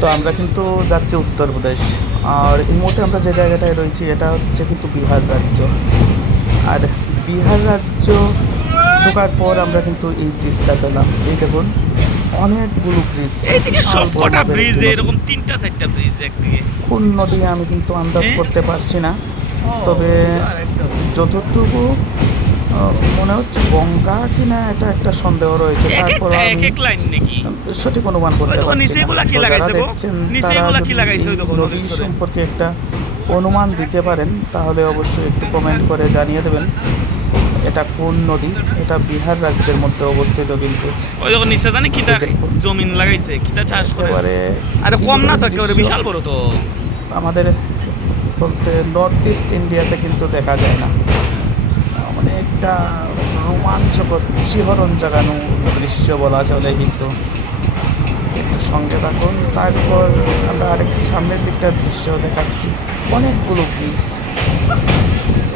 তো আমরা কিন্তু যাচ্ছি উত্তরপ্রদেশ। আর এই মুহূর্তে আমরা যে জায়গাটায় রয়েছি এটা হচ্ছে কিন্তু বিহার রাজ্য। আর বিহার রাজ্য ঢোকার পর আমরা কিন্তু এই ব্রিজটা পেলাম। এই দেখুন, অনেকগুলো ব্রিজ, এইদিকে বিশাল সব বড় কটা মাপের ব্রিজ একটি নদী। এরকম তিনটা চারটা ব্রিজ একদিকে। কোন নদী আমি কিন্তু আন্দাজ হ্যাঁ? করতে পারছি না, ও, তবে আরেকটা। যতটুকু মনে হচ্ছে গঙ্গা কিনা এটা একটা সন্দেহ রয়েছে। এক তারপর একটা এক আমি এক লাইন নাকি? সঠিক অনুমান ওই করতে দেখো পারছি নিচে না। এগুলা কি তো যারা লাগাইছে গো? দেখছেন নিচে তারা এগুলা কি যদি লাগাইছে এই ওই দেখো নদী নদীর চরে। সম্পর্কে একটা অনুমান দিতে পারেন তাহলে অবশ্যই একটু কমেন্ট করে জানিয়ে দেবেন এটা কোন নদী। এটা বিহার রাজ্যের মধ্যে অবস্থিত কিন্তু। ওই দেখো নিচে জানি কিটা এই দেখুন, জমিন লাগাইছে, কিটা চাষ করে। একেবারে আরে কি কম না রকমের তো, একেবারে দৃশ্য বিশাল বড় তো। আমাদের বলতে নর্থ ইস্ট ইন্ডিয়াতে কিন্তু দেখা যায় না। মানে একটা রোমাঞ্চকর, শিহরণ জাগানো দৃশ্য বলা চলে কিন্তু। একটু সঙ্গে থাকুন, তারপর আমরা আরেকটু সামনের দিকটার দৃশ্য দেখাচ্ছি। অনেকগুলো ব্রিজ,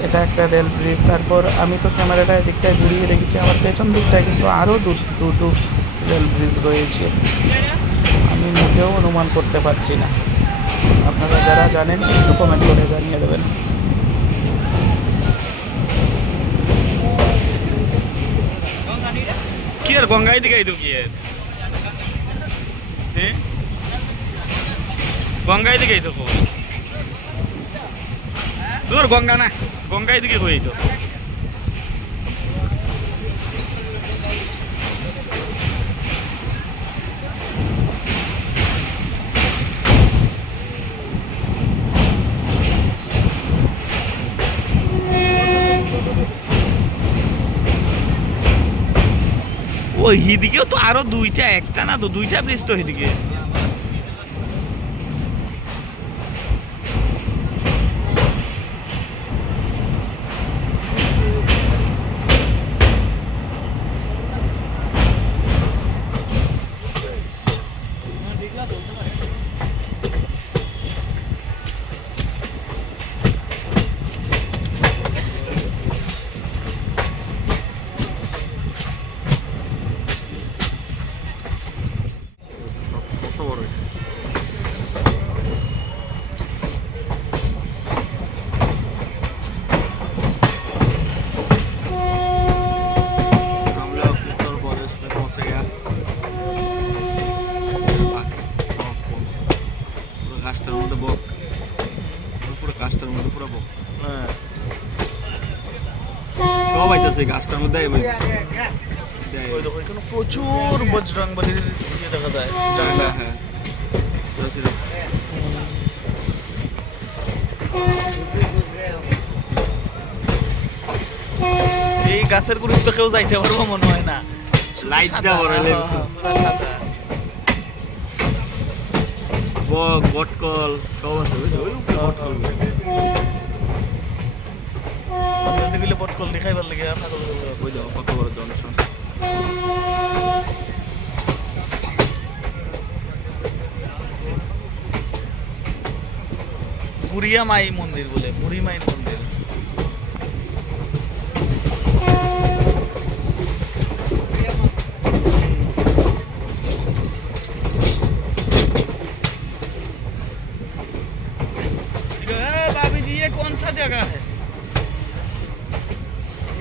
এটা একটা রেল ব্রিজ। তারপর আমি তো ক্যামেরাটা এদিকটায় ঘুরিয়ে রেখেছি, আমার পেছন দিকটায় কিন্তু আরও দুটো রেল ব্রিজ রয়েছে। আমি মোটেও অনুমান করতে পারছি না। আপনারা যারা জানেন একটু কমেন্ট করে জানিয়ে দেবেন। কি আর গঙ্গায় দিকে এই তো কি আর? হ্যাঁ, গঙ্গায় দিকে এই তো কই? দূর গঙ্গা না, গঙ্গায় দিকে কই এই তো? ওই হিদিকেও তো আরো দুইটা, একটা না তো দুইটা ব্রিজ তো এদিকে। কত বড় এটা? हम लोग उत्तर प्रदेश में पहुंच गया। পুরো গাছটার মধ্যে বক, পুরো গাছটার মধ্যে পুরো বক। হ্যাঁ, সব আইতাছে গাছটার মধ্যে। ওই দেখো, এখানে প্রচুর বজরংবলির ইয়ে দেখা যায়। হ্যাঁ হ্যাঁ, এই গাছের গুরুত্ব কেউ যাইতে পারবো মনে হয় না। লাইট সাদা, দেওয়া বড় হ্যাঁ, হ্যাঁ, পুরো সাদা। বক, বটকল সব আছে। ওই বটকল আপনাদের গেলে বটকল দেখাইবার লেগে পাগল হয়ে যাবে। ওই দেখো কত বড় জংশন। বুড়িয়া মাই মন্দির বলে, বুড়ি মাই মন্দির। भाभी जी ये कौन सा जगह है?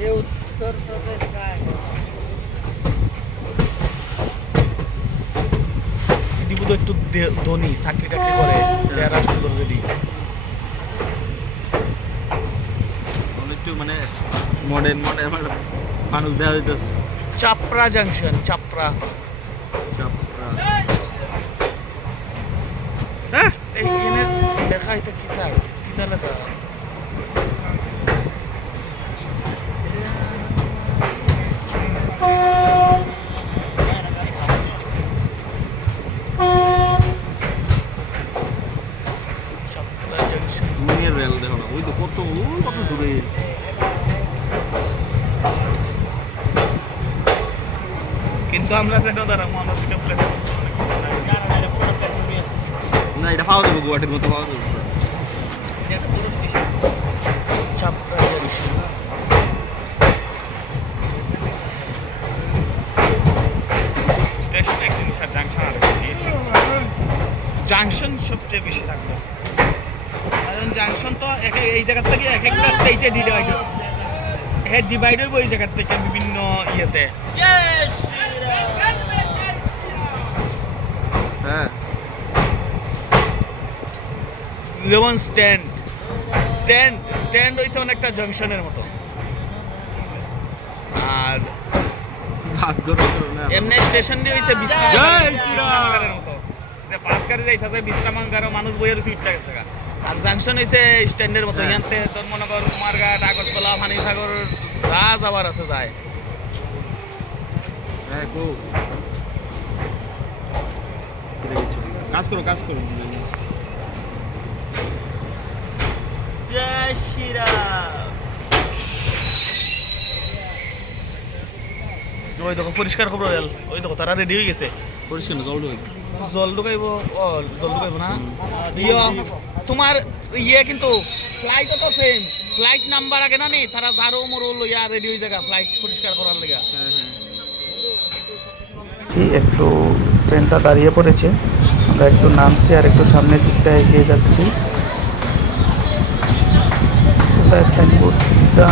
ये उत्तर प्रदेश का है। দিবু তো একটু ধনী, চাকরি টাকরি করে, চেহারা সুন্দর যদি। একটু মানে মডার্ন মডার্ন মানুষ দেখা যাইতেছে। চাপড়া জাংশন, চাপড়া। হ্যাঁ, এই এনের লেখা এটা কিতা, কিতা লেখা? চাপড়া জাংশন। মিনির রেল দেখো না, ওই তো কত কত দূরে। কিন্তু আমরা যেন দাঁড়াবো, আমরা দুটো প্লেটফর্ম। না, এটা পাওয়া যাবে গুয়াহাটির মতো পাওয়া যাবে। চাপড়া জাংশন। স্টেশন এক জিনিস আর জাংশন আর জাংশন সবচেয়ে বেশি থাকতো, কারণ জাংশন তো এই জায়গার থেকে এক একটা স্টেটে ডিভাইড হ্যাঁ ডিভাইড হইব এই জায়গার থেকে বিভিন্ন ইয়েতে। হ্যাঁ যেমন স্ট্যান্ড স্ট্যান্ড স্ট্যান্ড হয়েছে অনেকটা জংশনের মতো, আর ভাত গরম করো না এমনি স্টেশন দিয়ে হয়েছে জয় শ্রীরাম। মতো, যে পাস গাড়ি যাইতেছে বিশ্রামাগার মানুষ বইয়ের সুইটটা গেছে গা। আর জাংশন হয়েছে স্ট্যান্ডের মতো, ইয়াতে তোর মনে কর কুমারঘাট, আগরতলা, পানিসাগর যা যাবার আছে যায়। হ্যাঁ গো কাজ করো কাজ করো। জয় শ্রীরাম। ওই দেখো পরিষ্কার খবর, ওই দেখো তারা রেডি হয়ে গেছে। পরিষ্কার জল ঢুকে জল ঢুকাইব, ও জল ঢুকাইব না ইয়া তোমার ইয়ে, কিন্তু ফ্লাইটও তো সেম, ফ্লাইট নাম্বার আগে না নি, তারা যারও মরো লইয়া রেডি হয়ে জায়গা ফ্লাইট পরিষ্কার করার লেগা। হ্যাঁ হ্যাঁ কি একটু ট্রেনটা দাঁড়িয়ে পড়েছে, আমরা একটু নামছি আর একটু সামনের দিকটা এগিয়ে যাচ্ছি। কোথায় সাইনবোর্ডটা?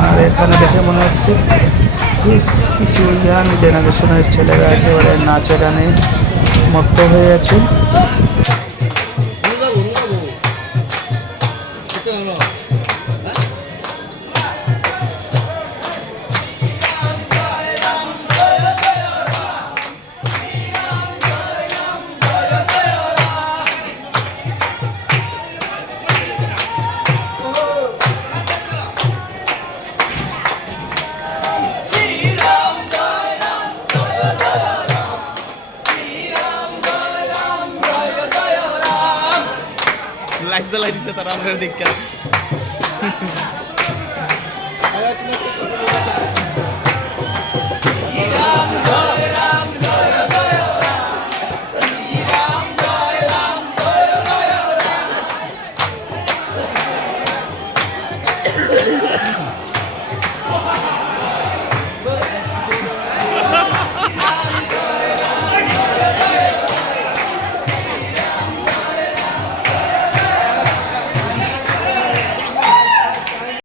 আর এখানে দেখে মনে হচ্ছে বেশ কিছু ইয়াং জেনারেশনের ছেলেরা একেবারে নাচে গানে মত্ত হয়ে আছে। লাইট জ্বালাই দিছে তারা আমরা দেখা।